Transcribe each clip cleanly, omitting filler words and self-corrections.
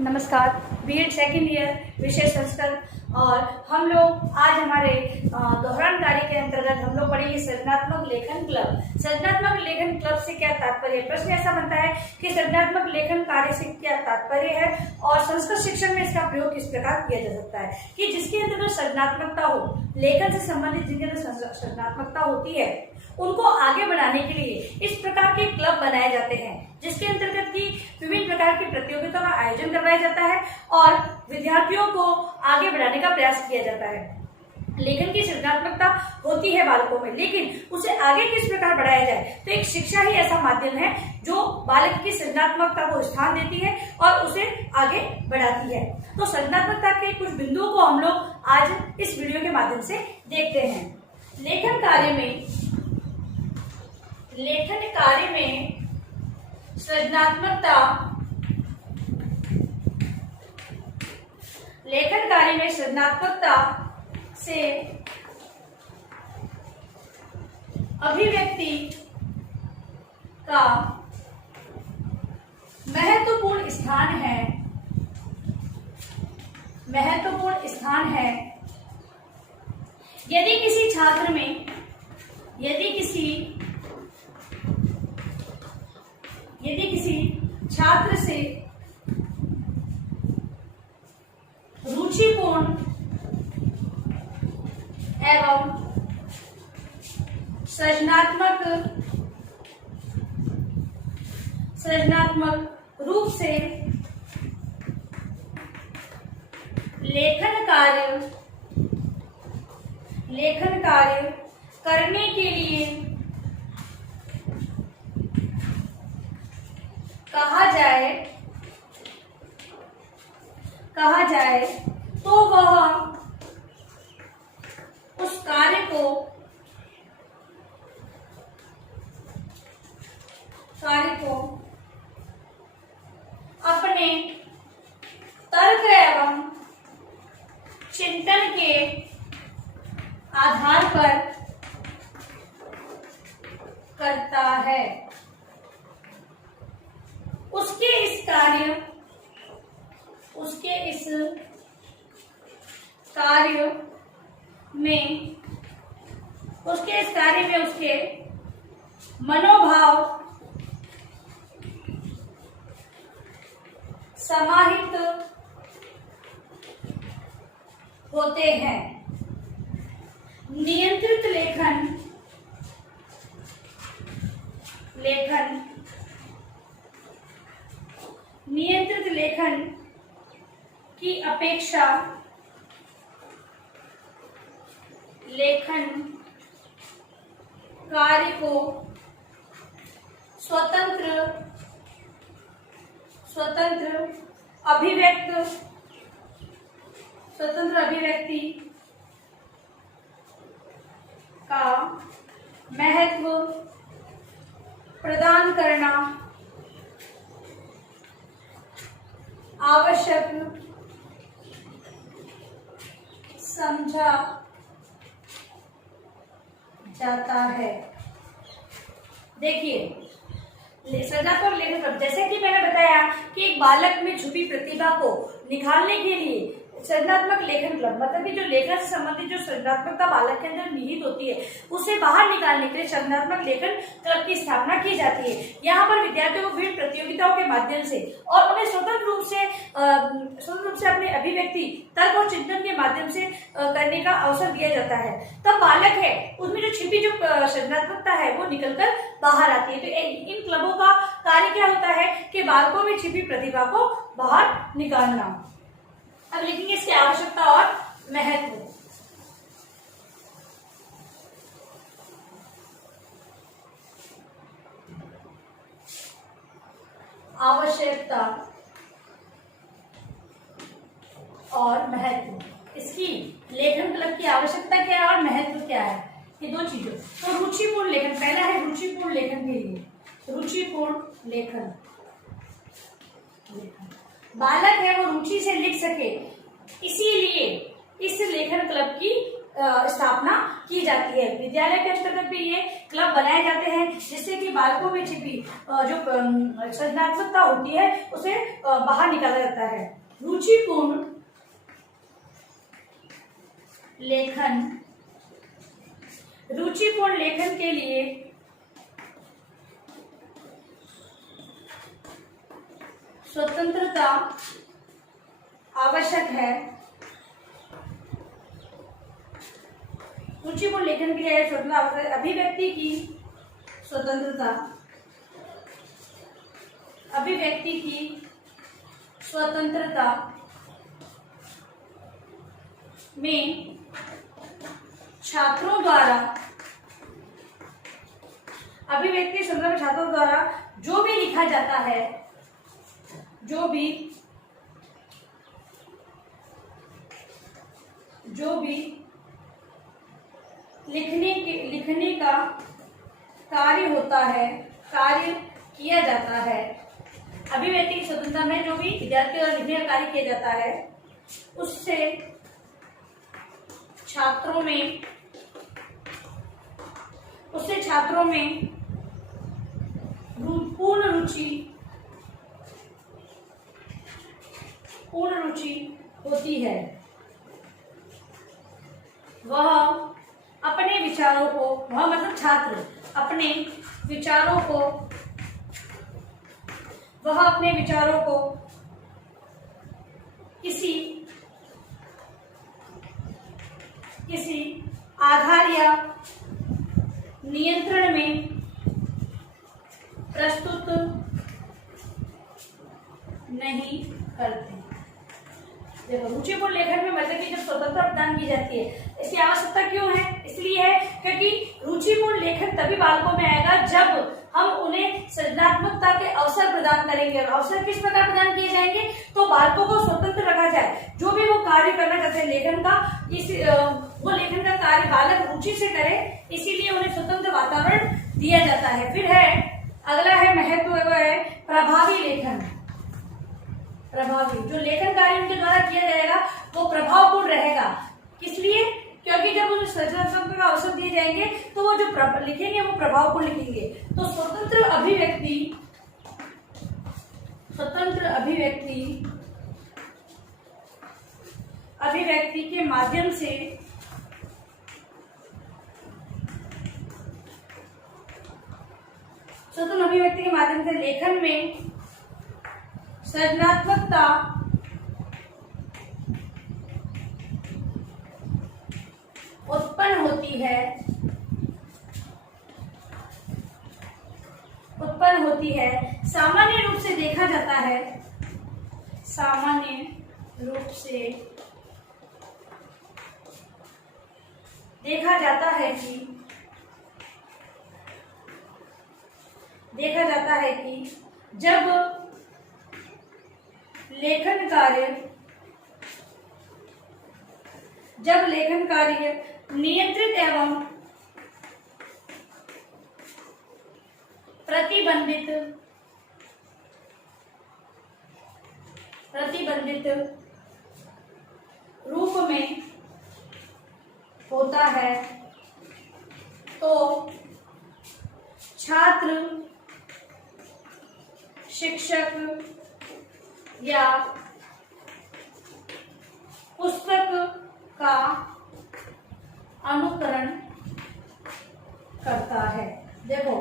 नमस्कार। BEd second year विषय संस्कृत और हम लोग आज हमारे दोहरान कार्य के अंतर्गत हम लोग पढ़ेंगे सृजनात्मक लेखन क्लब। सृजनात्मक लेखन क्लब से क्या तात्पर्य है? प्रश्न ऐसा बनता है कि सृजनात्मक लेखन कार्य से क्या तात्पर्य है और संस्कृत शिक्षण में इसका प्रयोग किस प्रकार किया जा सकता है कि जिसके अंतर्गत सृजनात्मकता हो, लेखन से संबंधित जिनके अंदर सृजनात्मकता होती है उनको आगे बढ़ाने के लिए इस प्रकार के क्लब बनाए जाते हैं जिसके अंतर्गत की विभिन्न प्रकार की प्रतियोगिताओं का आयोजन करवाया जाता है और विद्यार्थियों को आगे बढ़ाने का प्रयास किया जाता है। लेखन की सृजनात्मकता होती है बालकों में, लेकिन उसे आगे किस प्रकार बढ़ाया जाए तो एक शिक्षा ही ऐसा माध्यम है जो बालक की सृजनात्मकता को स्थान देती है और उसे आगे बढ़ाती है। तो सृजनात्मकता के कुछ बिंदुओं को हम लोग आज इस वीडियो के माध्यम से देखते हैं। लेखन कार्य में सृजनात्मकता से अभिव्यक्ति का महत्वपूर्ण स्थान है। यदि किसी छात्र से रुचिपूर्ण एवं सृजनात्मक रूप से लेखन कार्य करने के लिए कहा जाए तो वह उस कार्य को अपने तर्क एवं चिंतन के आधार पर करता है। उसके इस कार्य में उसके मनोभाव समाहित होते हैं। नियंत्रित लेखन की अपेक्षा लेखन कार्य को स्वतंत्र अभिव्यक्ति का महत्व प्रदान करना आवश्यक समझा जाता है। देखिए, सृजनात्मक लेखन क्लब, जैसे कि मैंने बताया कि एक बालक में छुपी प्रतिभा को निखारने के लिए सृजनात्मक लेखन क्लब मतलब कि जो लेखन से संबंधित जो सृजनात्मकता बालक के अंदर निहित होती है उसे बाहर निकालने के लिए सृजनात्मक लेखन क्लब की स्थापना की जाती है। यहाँ पर विद्यार्थियों को विभिन्न प्रतियोगिताओं के माध्यम से और उन्हें स्वतंत्र रूप से अपने अभिव्यक्ति तर्क और चिंतन के माध्यम से करने का अवसर दिया जाता है। तब बालक है उसमें जो छिपी जो सृजनात्मकता है वो निकलकर बाहर आती है। तो इन क्लबों का कार्य क्या होता है कि बालकों में छिपी प्रतिभा को बाहर निकालना। अब लिखेंगे इसकी आवश्यकता और महत्व। आवश्यकता और महत्व, इसकी लेखन क्लब की आवश्यकता क्या है और महत्व क्या है, ये दो चीजों। तो रुचिपूर्ण लेखन, पहला है रुचिपूर्ण लेखन के लिए, रुचिपूर्ण लेखन बालक है वो रुचि से लिख सके, इसीलिए इस लेखन क्लब की स्थापना की जाती है। विद्यालय के अंतर्गत भी ये क्लब बनाए जाते हैं जिससे कि बालकों में छिपी जो सृजनात्मकता होती है उसे बाहर निकाला जाता है। रुचिपूर्ण लेखन के लिए स्वतंत्रता आवश्यक है। रुचिपूर्ण लेखन के लिए स्वतंत्रता, अभिव्यक्ति की स्वतंत्रता में छात्रों द्वारा जो भी लिखा जाता है, जो भी लिखने का कार्य होता है, कार्य किया जाता है। अभिव्यक्ति की स्वतंत्रता में जो भी विद्यार्थी द्वारा लिखने का कार्य किया जाता है उससे छात्रों में पूर्ण रुचि होती है। वह अपने विचारों को, वह मतलब छात्र अपने विचारों को किसी आधार या नियंत्रण में प्रस्तुत नहीं करते। देखो, रुचिपूर्ण लेखन में मतलब कि जब स्वतंत्रता प्रदान की जाती है, इसकी आवश्यकता क्यों है? इसलिए है क्योंकि रुचिपूर्ण लेखन तभी बालकों में आएगा जब हम उन्हें सृजनात्मकता के अवसर प्रदान करेंगे। और अवसर किस प्रकार प्रदान किए जाएंगे? तो बालकों को स्वतंत्र रखा जाए, जो भी वो कार्य करना चाहते हैं लेखन का, वो लेखन का कार्य बालक रुचि से करे, इसीलिए उन्हें स्वतंत्र वातावरण दिया जाता है। फिर है अगला है महत्व है प्रभावी लेखन। प्रभावी जो लेखन कार्य उनके द्वारा किया जाएगा वो प्रभावपूर्ण रहेगा। किस लिए? क्योंकि जब उन्हें सृजनात्मकता का अवसर दिए जाएंगे तो वो जो लिखेंगे वो प्रभावपूर्ण लिखेंगे। तो स्वतंत्र अभिव्यक्ति के माध्यम से लेखन में सृजनात्मकता उत्पन्न होती है। सामान्य रूप से देखा जाता है कि जब लेखन कार्य नियंत्रित एवं प्रतिबंधित रूप में होता है तो छात्र, शिक्षक या पुस्तक का अनुकरण करता है। देखो,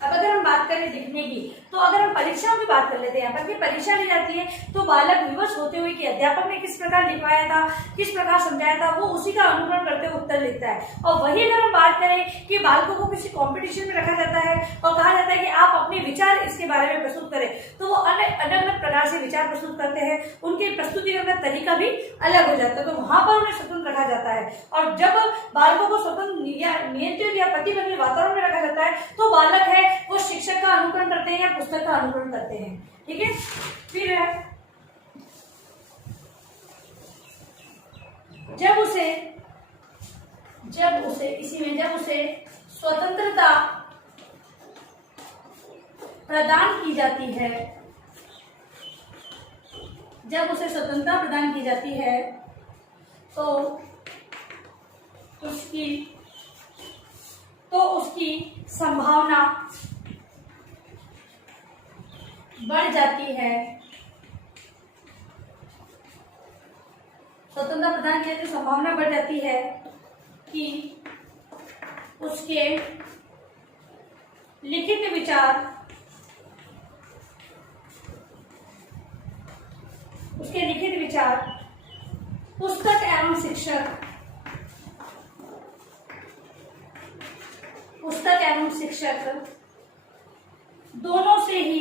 अब अगर हम बात करें लिखने की, तो अगर हम परीक्षाओं की बात कर लेते हैं, यहाँ पर परीक्षा ली जाती है तो बालक विवश होते हुए कि अध्यापक ने किस प्रकार लिखवाया था, किस प्रकार समझाया था, वो उसी का अनुकरण करते हुए उत्तर लिखता है। और वही अगर हम बात करें कि बालकों को किसी कंपटीशन में रखा जाता है और कहा जाता है कि आप अपने विचार इसके बारे में प्रस्तुत करें, तो वो अलग अलग प्रकार से विचार प्रस्तुत करते हैं, उनके प्रस्तुतिकरण का तरीका भी अलग हो जाता है, तो वहां पर उन्हें स्वतंत्र रखा जाता है। और जब बालकों को स्वतंत्र या नियंत्रित या प्रतिबंधित वातावरण में रखा जाता है तो बालक है वो शिक्षक का अनुकरण करते हैं या पुस्तक का अनुकरण करते हैं। ठीक है, फिर है जब उसे स्वतंत्रता प्रदान की जाती है, तो उसकी संभावना बढ़ जाती है। स्वतंत्रता प्रदान की संभावना बढ़ जाती है कि उसके लिखित विचार पुस्तक एवं शिक्षक दोनों से ही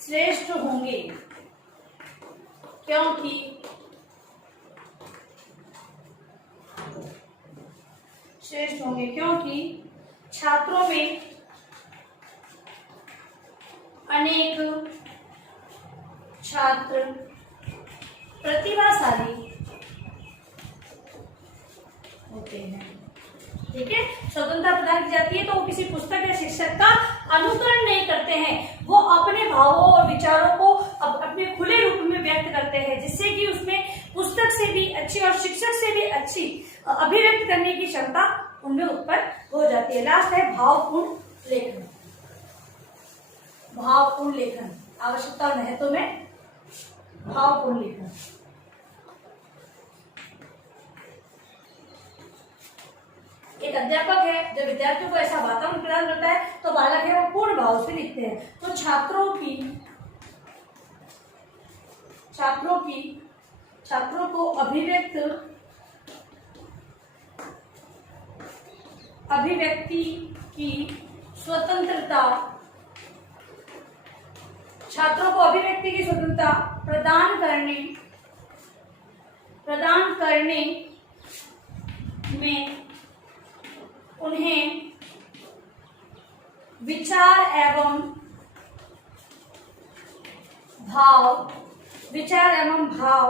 श्रेष्ठ होंगे, क्योंकि छात्रों में अनेक छात्र प्रतिभाशाली होते हैं। ठीक है, स्वतंत्रता प्रदान की जाती है तो वो किसी पुस्तक या शिक्षक का अनुकरण नहीं करते हैं, वो अपने भावों और विचारों को अपने खुले रूप में व्यक्त करते हैं, जिससे कि उसमें पुस्तक से भी अच्छी और शिक्षक से भी अच्छी अभिव्यक्त करने की क्षमता उनमें उत्पन्न हो जाती है। लास्ट है भावपूर्ण लेखन। आवश्यकता और महत्व में भावपूर्ण लेखन। एक अध्यापक है जब विद्यार्थियों को ऐसा वातावरण प्रदान करता है तो बालक है वो पूर्ण भाव से लिखते हैं। तो छात्रों को अभिव्यक्ति की स्वतंत्रता प्रदान करने में उन्हें विचार एवं भाव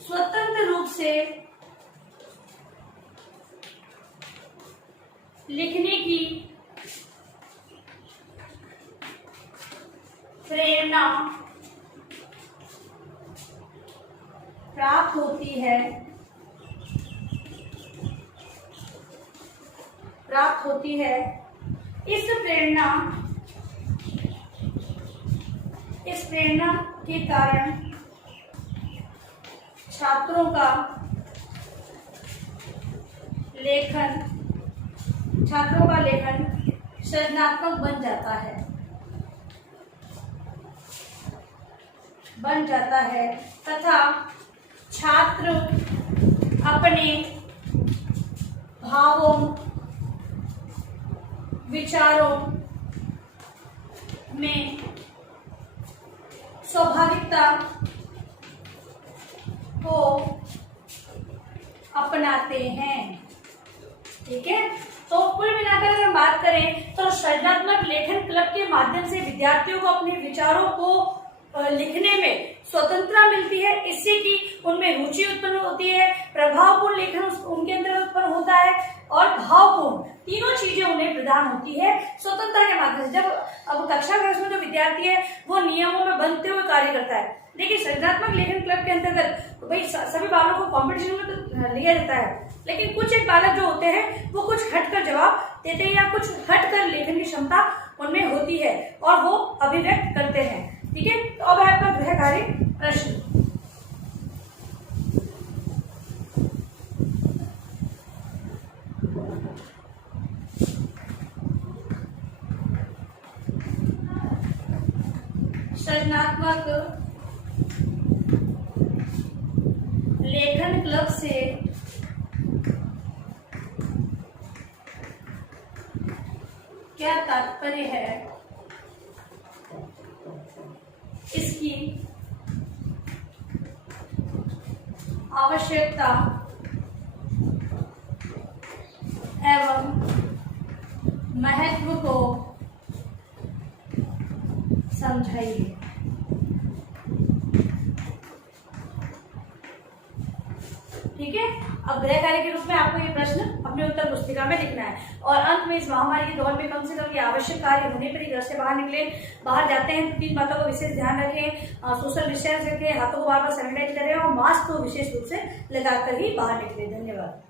स्वतंत्र रूप से लिखने की प्रेरणा प्राप्त होती है। इस प्रेरणा के कारण छात्रों का लेखन सृजनात्मक बन जाता है तथा छात्र अपने भावों विचारों में स्वाभाविकता को अपनाते हैं। ठीक है, तो कुल मिलाकर अगर हम बात करें तो सृजनात्मक लेखन क्लब के माध्यम से विद्यार्थियों को अपने विचारों को लिखने में स्वतंत्रता मिलती है, इससे कि उनमें रुचि उत्पन्न होती है, प्रभावपूर्ण लेखन उनके अंदर उत्पन्न होता है और भावपूर्ण, तीनों चीजें उन्हें प्रदान होती है स्वतंत्रता के माध्यम से। जब अब कक्षा में जो विद्यार्थी है वो नियमों में बंधते हुए कार्य करता है। देखिए, सृजनात्मक लेखन क्लब के अंतर्गत भाई सभी बालों को कॉम्पिटिशन में तो लिया जाता है, लेकिन कुछ एक बालक जो होते हैं वो कुछ हटकर जवाब देते हैं या कुछ हटकर लेखन की क्षमता उनमें होती है और वो अभिव्यक्त करते हैं। ठीक है, तो अब है आपका गृह कार्य प्रश्न। सृजनात्मक लेखन क्लब से क्या तात्पर्य है, इसकी आवश्यकता एवं महत्व को समझाइए। ठीक है, अब गृह कार्य के रूप में आपको ये प्रश्न अपने उत्तर पुस्तिका में लिखना है। और अंत में इस महामारी के दौर में कम से कम ये आवश्यक कार्य होने पर ही घर से बाहर निकले। बाहर जाते हैं तो 3 बातों का विशेष ध्यान रखें, सोशल डिस्टेंस रखें, हाथों को बार बार सैनिटाइज करें और मास्क को विशेष रूप से लगाकर ही बाहर निकले। धन्यवाद।